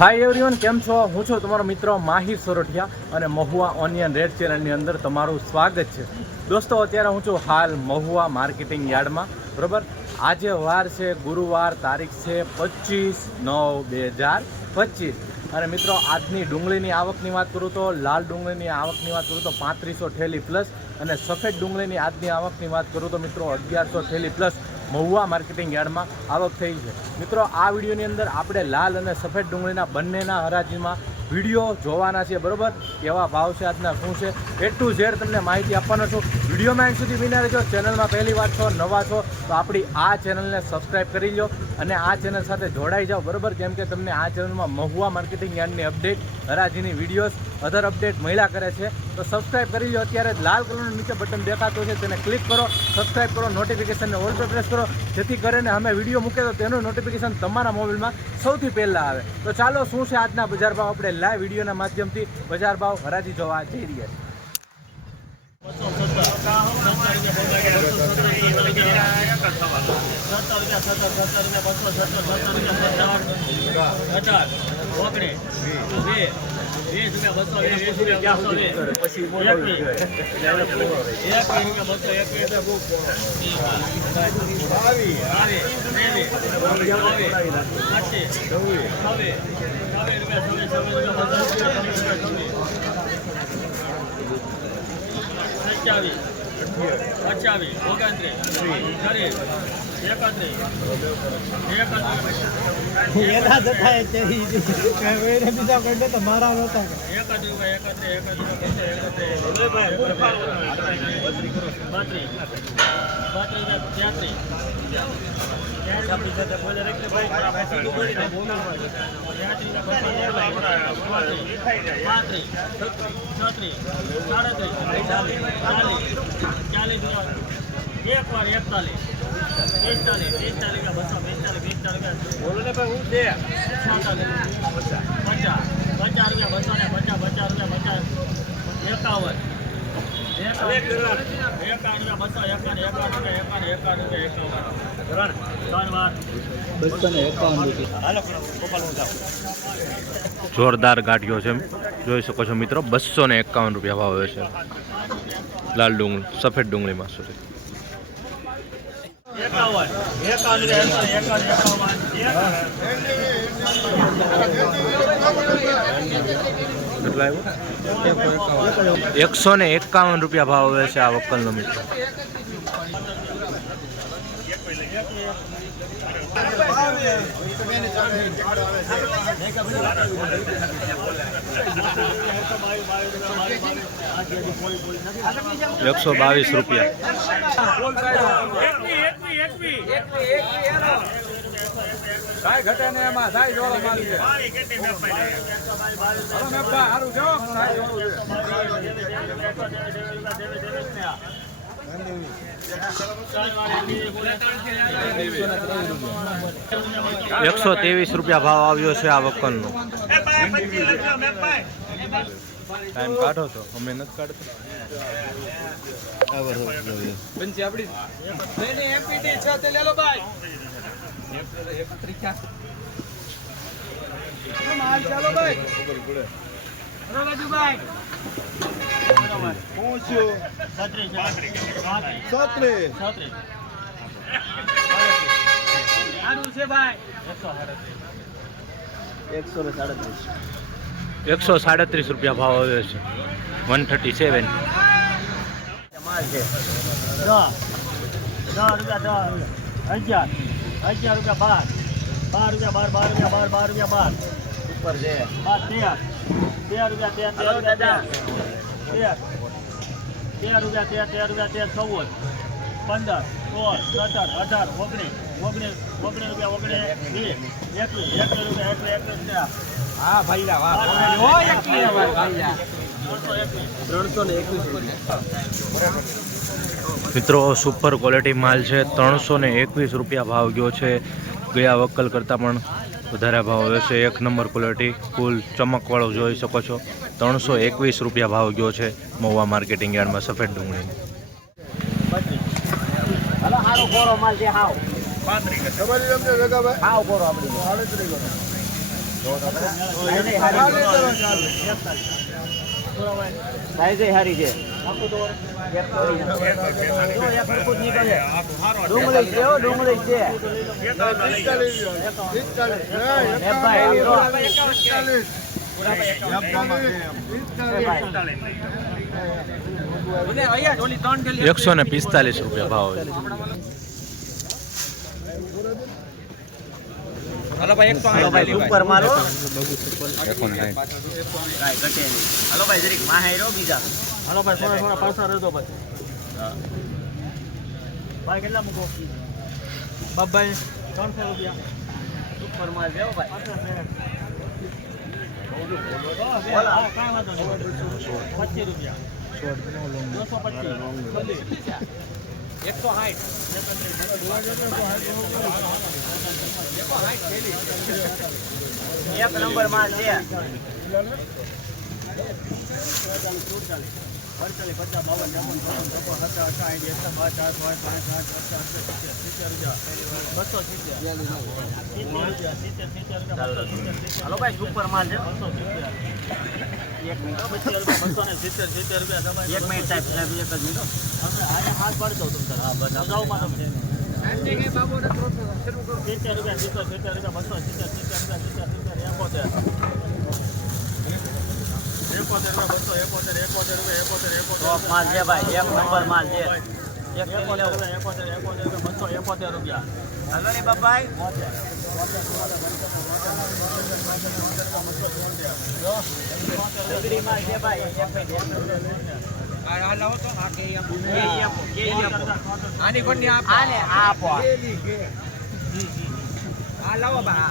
Hi everyone કેમ છો? હું છું તમારો મિત્ર માહિર સોરઠિયા અને મહુવા ઓનિયન રેડ ચેનલની અંદર તમારું સ્વાગત છે. દોસ્તો, અત્યારે હું છું હાલ મહુવા માર્કેટિંગ યાર્ડમાં, બરાબર? આજે વાર છે, ગુરુવાર, તારીખ છે પચીસ નવ બે હજાર પચીસ. અને મિત્રો, આજની ડુંગળીની આવકની વાત કરું તો, લાલ ડુંગળીની આવકની વાત કરું તો પાંત્રીસો ઠેલી પ્લસ અને સફેદ ડુંગળીની આજની આવકની વાત કરું તો મિત્રો, અગિયારસો ઠેલી પ્લસ મહુવા માર્કેટિંગ યાર્ડમાં આવક થઈ છે. મિત્રો, આ વિડીયોની અંદર આપણે લાલ અને સફેદ ડુંગળીના બંનેના હરાજીમાં વીડિયો જોવાના છે બરોબર? કેવા ભાવ છે આજના, શું છે? એ ટુ ઝેડ તમને માહિતી આપવાનો છું. વિડીયોમાં એન્ડ સુધી વિના રહેજો. ચેનલમાં પહેલી વાર છો, નવા છો, તો આપણી આ ચેનલને સબસ્ક્રાઈબ કરી લો અને આ ચેનલ સાથે જોડાઈ જાઓ, બરોબર? કેમ કે તમને આ ચેનલમાં મહુવા માર્કેટિંગ યાર્ડની અપડેટ, હરાજીની વિડીયોઝ અધર અપડેટ મહિલા કરે છે તો સબસ્ક્રાઈબ કરી લો અત્યારે લાલ કલરનું નીચે બટન દેખાતું છે તેને ક્લિક કરો સબસ્ક્રાઈબ કરો નોટિફિકેશનને ઓલ પર પ્રેસ કરો જેથી કરીને અમે વીડિયો મૂકે તો તેનું નોટિફિકેશન તમારા મોબાઈલમાં સૌથી પહેલાં આવે તો ચાલો શું છે આજના બજાર ભાવ આપણે લાઈવ વિડીયોના માધ્યમથી બજાર ભાવ હરાજી જોવા જઈ રહ્યા છીએ પચાવી ઓગણત્રીસ ત્રીસ એકત્રીસ એકત્રીસ એના જતા બીજા કોઈ તો મારા નહોતા ચાલીસ ચાલીસ એક એકતાલીસ. જોરદાર ગાંઠિયો છે. જોઈ શકો છો મિત્રો બસો ને એકાવન રૂપિયા ભાવ છે. લાલ ડુંગળી, સફેદ ડુંગળીમાં સોરી એકાવન. એકાવન એકસો ને એકાવન રૂપિયા ભાવ આવે છે આ વકલનો મિત્રો. એકસો બાવીસ રૂપિયા કાંઈ ઘટે ને એમાં સાઈ જોડો મારી હાલો જો સાઈ છે. એકસો ત્રેવીસ રૂપિયા ભાવ આવ્યો છે આ વકલનો ટાઈમ કાઢો તો અમે નથી કાઢતા. ચાલો ભાઈ છત્રીસ ભાઈ એકસો ને સાડત્રીસ એકસો સાડત્રીસ રૂપિયા ભાવ આવ્યો છે. વન થર્ટી સેવન માલ છે દસ દસ રૂપિયા દસ અગિયાર અગિયાર રૂપિયા બાર બાર રૂપિયા બાર બાર રૂપિયા બાર બાર રૂપિયા બાર. ઉપર છે. બાર તેર. તેર રૂપિયા તેર તેર રૂપિયા તેર. તેર. તેર રૂપિયા તેર તેર રૂપિયા તેર ચૌદ. પંદર સોળ સત્તર અઢાર ઓગણીસ ઓગણીસ ઓગણીસ રૂપિયા ઓગણીસ વીસ એકવીસ એકવીસ રૂપિયા એકવીસ એકવીસ રૂપિયા હા ભાઈ વાહ ઓ એકલી ભાઈ ભાઈ ત્રણસો ને એકવીસ મિત્રો સુપર ક્વોલિટી માલ છે. ત્રણસો ને એકવીસ રૂપિયા ભાવ ગયો છે. ગયા વક્કલ કરતાં પણ વધારે ભાવ આવ્યો એક નંબર ક્વોલિટી ફૂલ ચમકવાળો જોઈ શકો છો. ત્રણસો એકવીસ રૂપિયા ભાવ ગયો છે મહુવા માર્કેટિંગ યાર્ડમાં સફેદ ડુંગળી ગોરો છે. ડુંગળી છે ડુંગળી છે. એકસો ને પિસ્તાલીસ રૂપિયા ભાવ હલો ભાઈ એક તો હાલો ભાઈ ઉપર મારો. હાલો ભાઈ જરીકમાં રહ્યો બીજા હાલો ભાઈ, થોડા થોડા પાછા રહેતો ભાઈ. ભાઈ, કેટલા મૂકો? બાબાઈ ત્રણસો રૂપિયા. ઉપર માલ હો ભાઈ. પચીસ રૂપિયા. એકસો સાઠ. એક નંબર માલ છે. અડતાલીસ પચાસ બાવન ત્રેપન ચોપન છપ્પન સત્તર અઠાણી એકસો પાંચ ચાર પાંચ પાંચ સાત પચાસ સિત્તેર સિત્તેર બસો સિત્તેર સિત્તેર બસો સિત્તેર સિત્તેર ભાઈ સુપર છે બસો સિત્તેર એક મિનિટ બસો ને સિત્તેર સિત્તેર રૂપિયા એક મિનિટ સાહેબ એક જ મિનિટ હાથ પાડી દઉં તમને હા બસ સિત્તેર રૂપિયા સિત્તેર સિત્તેર રૂપિયા બસો સિત્તેર સિત્તેર રૂપિયા સિત્તેર સિત્તેર એકોતેર એકોતેર રૂપિયા બસો એકોતેર એકોતેર રૂપિયા એકોતેર એકોતેર માલ છે ભાઈ એક નંબર માલ છે એક એકોતેર રૂપિયા એકોતેર એકોતેર રૂપિયા બસો એકોતેર રૂપિયા હાલો ને બાબાઈ આની કોની આપો આને આપો. આ લાવો બા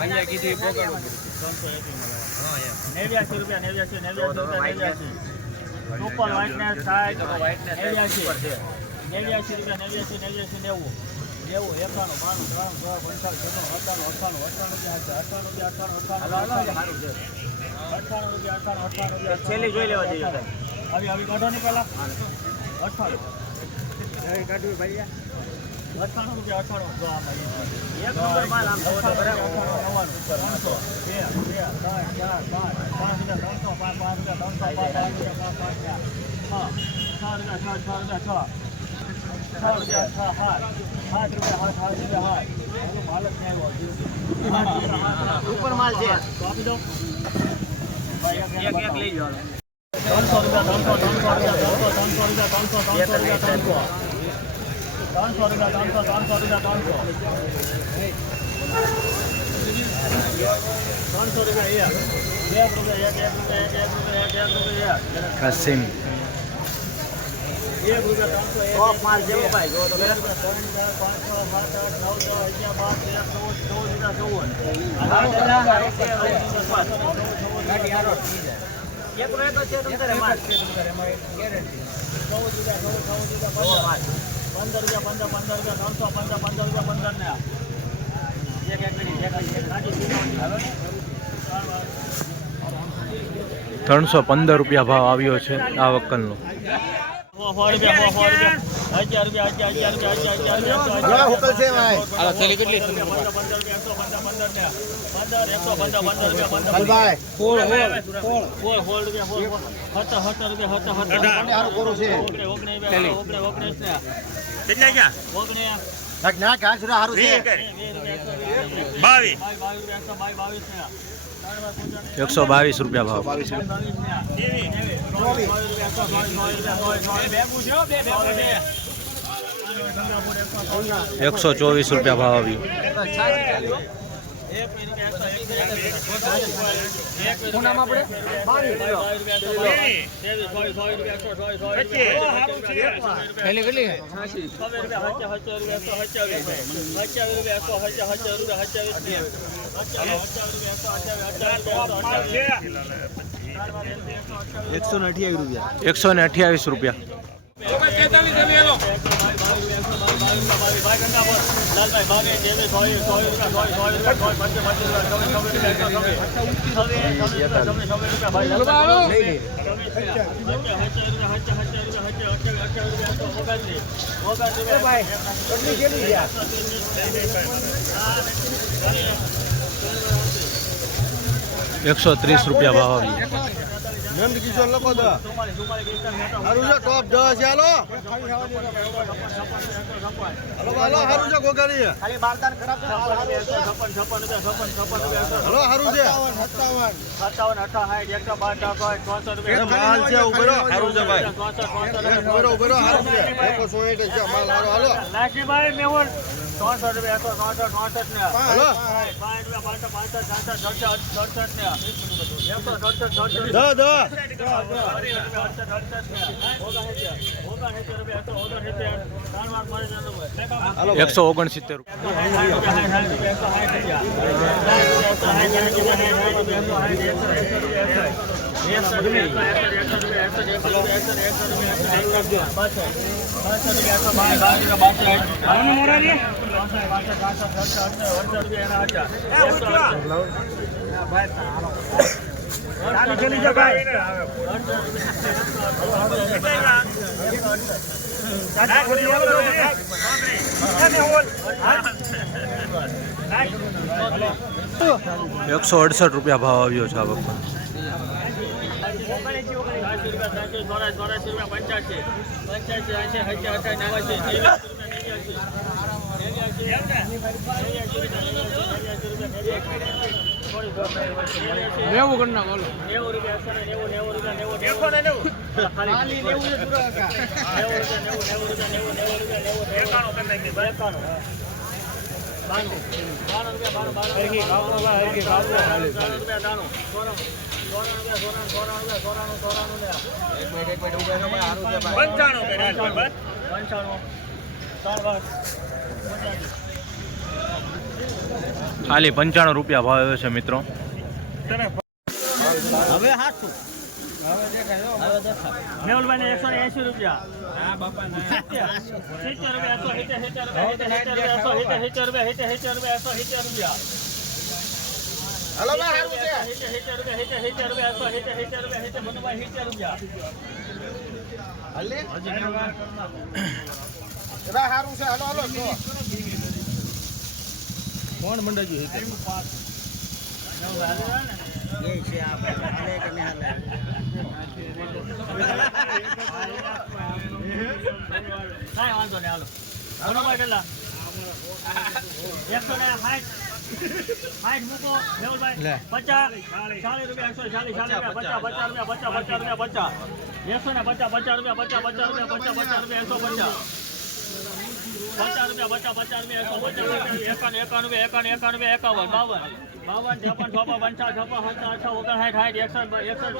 અહીંયા કીધું એ નેવ્યાસી રૂપિયા નેવ્યાસી નેવ્યાસી રૂપિયા નેવ્યાસી. સુપર વ્હાઇટનેસ સાઠ નેવ્યાસી. નેવ્યાસી રૂપિયા નેવ્યાસી નેવ્યાસી નેવું. નેવું એકાણું બાણું ત્રાણું ચાર પંચાણું છન્નું અઠાણું અઠાણું અઠાણું રૂપિયા અઠાણું રૂપિયા અઠાણું અઠાણું રૂપિયા છેલ્લી જોઈ લેવા જઈએ સાહેબ. આવી આવી કાઢો ને પેલા અઠાણું. અઠાણું રૂપિયા અઠાણું જો આમાં એક નંબર માલ આમ જુઓ તો ખરા. ઉપર માલ છે એક એક લઈ જાઓ ત્રણસો રૂપિયા, ત્રણસો ત્રણસો રૂપિયા, ત્રણસો ત્રણસો રૂપિયા ત્રણસો ત્રણસો રૂપિયા ત્રણસો ત્રણસો રૂપિયા ત્રણસો ત્રણસો રૂપિયા એક રૂપિયા એક રૂપિયા એક રૂપિયા એક રૂપિયા કાસિમ એક રૂપિયા ત્રણસો એક માલ હો ભાઈ જુઓ તો ખરા. ત્રણ ચાર પાંચ છ સાત નવ અગિયાર બાર તેર ચૌદ ચૌદ રૂપિયા ચૌદ એક એક જ છે તમ માલ ચૌદ રૂપિયા રૂપિયા પંદર રૂપિયા પંદર પંદર રૂપિયા ત્રણસો પંદર પંદર રૂપિયા પંદર ને એક એક મિનિટ ત્રણસો પંદર રૂપિયા ભાવ આવ્યો છે આ વકલનો સો રૂપિયા સો રૂપિયા અગિયાર રૂપિયા અગિયાર અગિયાર રૂપિયા અગિયાર અગિયાર રૂપિયા હાલો થેલી કેટલી પંદર પંદર રૂપિયા એકસો પંદર પંદર ને પંદર એકસો પંદર પંદર રૂપિયા. પંદર ફોળ સોળ સોળ રૂપિયા સોળ સત્તર સત્તર રૂપિયા. સત્તર સત્તર ઓગણે ઓગણે રૂપિયા ઓગણે ઓગણીસ ને ઓગણે બાવીસ બાવીસ રૂપિયા એકસો બાવીસ બાવીસ ને એકસો બાવીસ રૂપિયા ભાવ એકસો ચોવીસ રૂપિયા ભાવ આવ્યો. શું નામ આપણે? પહેલી કેટલી એકસો ને અઠ્યાવીસ રૂપિયા. એકસો ને અઠ્યાવીસ રૂપિયા. એકસો ત્રીસ રૂપિયા ભાવ આવી નંદ કિશોર લખો તો હારું છે ટોપ દસ હાલો હલો હાલો હારું છે ગોગાડી હલો હારું છે માલ છે ઉભરો હારું છે ભાઈ ઉભરો ઉભરો હારું છે એકસો સોએઠ છે માલ હારો હાલો લાખીભાઈ મેવણ ચોસઠ રૂપિયા એકસો ચોસઠ ચોસઠ ને પાંચ રૂપિયા પાંચસો પાંસઠ સાસઠ સડસઠ સડસઠ. એકસો ઓગણસિત્તેર એકસો અડસઠ રૂપિયા ભાવ આવ્યો છે આ વખતે. નેવું કરી નાખો. નેવું રૂપિયા નેવું. નેવું રૂપિયા નેવું નેવું ને નેવું ખાલી નેવું નેવું રૂપિયા નેવું નેવું રૂપિયા નેવું નેવું રૂપિયા નેવું. એકાણું કરી નાખી એકાણું બાણું. બાણું રૂપિયા બાણું બાણું રૂપિયા દાણું પંચાણું પંચાણું. ખાલી પંચાણું રૂપિયા ભાવ આવ્યો છે મિત્રો મેહુલભાઈ ને એકસો ને એસી રૂપિયા રૂપિયા હાલો ભાઈ હારું છે હાલે હાલો હાલો. કોણ મંડાજી કાંઈ વાંધો નહીં હાલો મનુભાઈ કેટલા એકસો ને સાઠ સાઠ મૂકો મેહુલભાઈ પચાસ ચાલીસ રૂપિયા એકસો ચાલીસ ચાલીસ રૂપિયા પચાસ પચાસ રૂપિયા પચાસ પચાસ રૂપિયા પચાસ એકસો ને પચાસ પચાસ રૂપિયા પચાસ પચાસ રૂપિયા પચાસ પચાસ રૂપિયા એકસો પચાસ પચાસ રૂપિયા, પચાસ પચાસ રૂપિયા એકસો પચાસ એકાવન બાવન. બાવન, છપ્પન છપ્પન, પંચાવન, છપ્પન, સત્તર અઠા ઓગણસાઠ, સાઠ, એકસઠ એકસઠ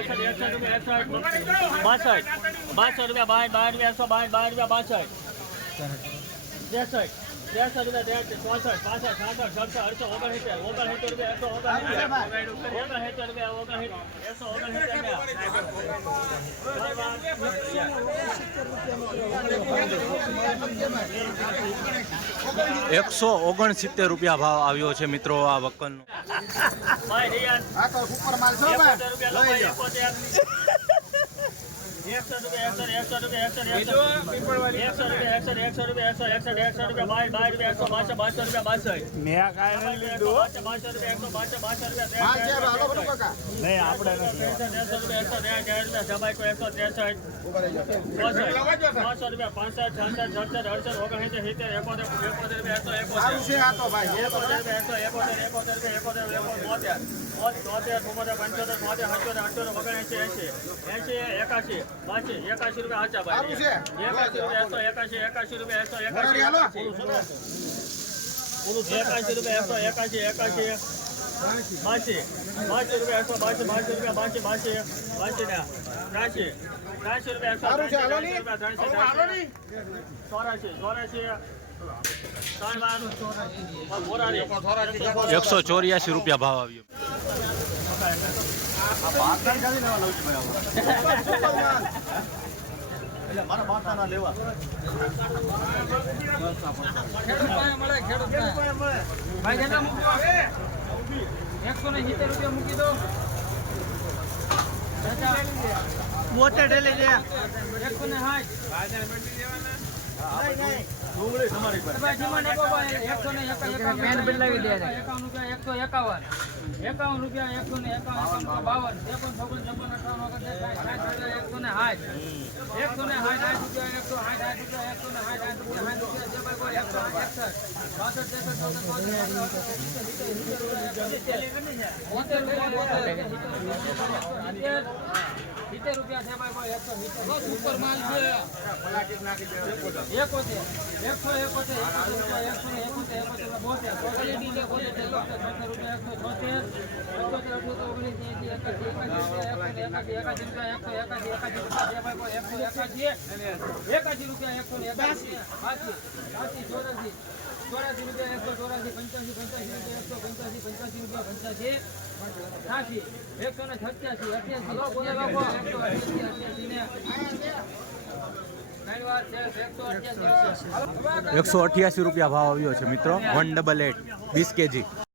એકસઠ રૂપિયા બાસઠ બાસઠ રૂપિયા બાર બાર રૂપિયા એકસો બાર બાર રૂપિયા બાસઠ ત્રેસઠ રૂપિયા ચોસઠ પાસઠ સાસઠ સડસઠ અડસઠ ઓગણસિત્તેર ઓગણસિત્તેર રૂપિયા એકસો ઓગણસિત્તેર રૂપિયા ઓગણસિત્તેર એકસો ઓગણસિત્તેર એકસો ઓગણસિત્તેર રૂપિયા ભાવ આવ્યો છે મિત્રો આ છે રૂપિયા એકસો રૂપિયા એકસો. રૂપિયા એકસો રૂપિયા એકસો એકસો રૂપિયા એકસો એકસો એકસો રૂપિયા બાર બાર રૂપિયા એકસો બાસઠ બાસઠ રૂપિયા બાસઠ મેં કાંઈ નહીં લીધું બાસઠ રૂપિયા એકસો બાસઠ બાસઠ રૂપિયા નહીં આપણે એકસો રૂપિયા એકસો ત્રેસઠ રૂપિયા જમાઈ એકસો ત્રેસઠ પાંચસો રૂપિયા પાંસઠ છસઠ સડસઠ અડસઠ ઓગણસિત્તેર સિત્તેર એકોતેર એકોતેર રૂપિયા એકસો એકોતેર એકોતેર રૂપિયા એકસો એકોતેર એકોતેર રૂપિયા એકોતેર એકોતેર તોતેર ચુમ્મોતેર પંચોતેર છોતેર સત્તોતેર અઠ્યોતેર ઓગણએંસી એંસી એંસી એકાશી રૂપિયા હાચા ભાઈ. એકાશી રૂપિયા એકસો એકાશી એકાશી રૂપિયા એકસો. એકાશી. એકાશી રૂપિયા એકસો એકાશી એકાશી. બાસી બાસી રૂપિયા એકસો બાસી બાસી રૂપિયા બાસી બાસી. બાસી ને ત્રાસી. ત્રાસી રૂપિયા એકસો ત્રાસી રૂપિયા ત્રાસી ચોરાશી ચોરાશી એકસો ચોર્યાસી રૂપિયા ભાવ આવ્યો. મારા લેવા ભાઈ કેટલા મૂકવા એકસો ને સિત્તેર રૂપિયા મૂકી દો બોતેર ડેલી એકસો ને સાઠ ને એકાવન રૂપિયા એકસો એકાવન એકાવન રૂપિયા એકસો ને એકાવન બાવન ત્રેપન ચોપન છપ્પન અઠાવન સાઠ એકસો ને સાઠ એકસો ને સાઠ આઠ રૂપિયા એકસો સાઠ આઠ રૂપિયા એકસો ને સાઠ આઠ રૂપિયા રૂપિયા બોતેર રૂપિયા બોતેર સિત્તેર રૂપિયા છે ભાઈ એકસો સિત્તેર સુપર માલ છે. એકોતેર. એકસો એકોતેર એકસો એકોતેર એકોતેર બોતેર. બોતેર રૂપિયા, એકસો છોતેર એકોતેર અઠોતેર ઓગણીસ એકાસી રૂપિયા, એકસો, એકાસી એકાસી રૂપિયા, એકસો એકાસી એકાસી રૂપિયા એકસો એકાસી. બાસી બાસી ચોરાસી. ચોરાસી રૂપિયા, એકસો ચોરાસી, પંચ્યાસી પંચ્યાસી રૂપિયા, એકસો પંચ્યાસી પંચ્યાસી રૂપિયા, પંચ્યાસી. એકસો અઠ્યાસી રૂપિયા ભાવ આવ્યો છે મિત્રો. One double eight. વીસ કેજી.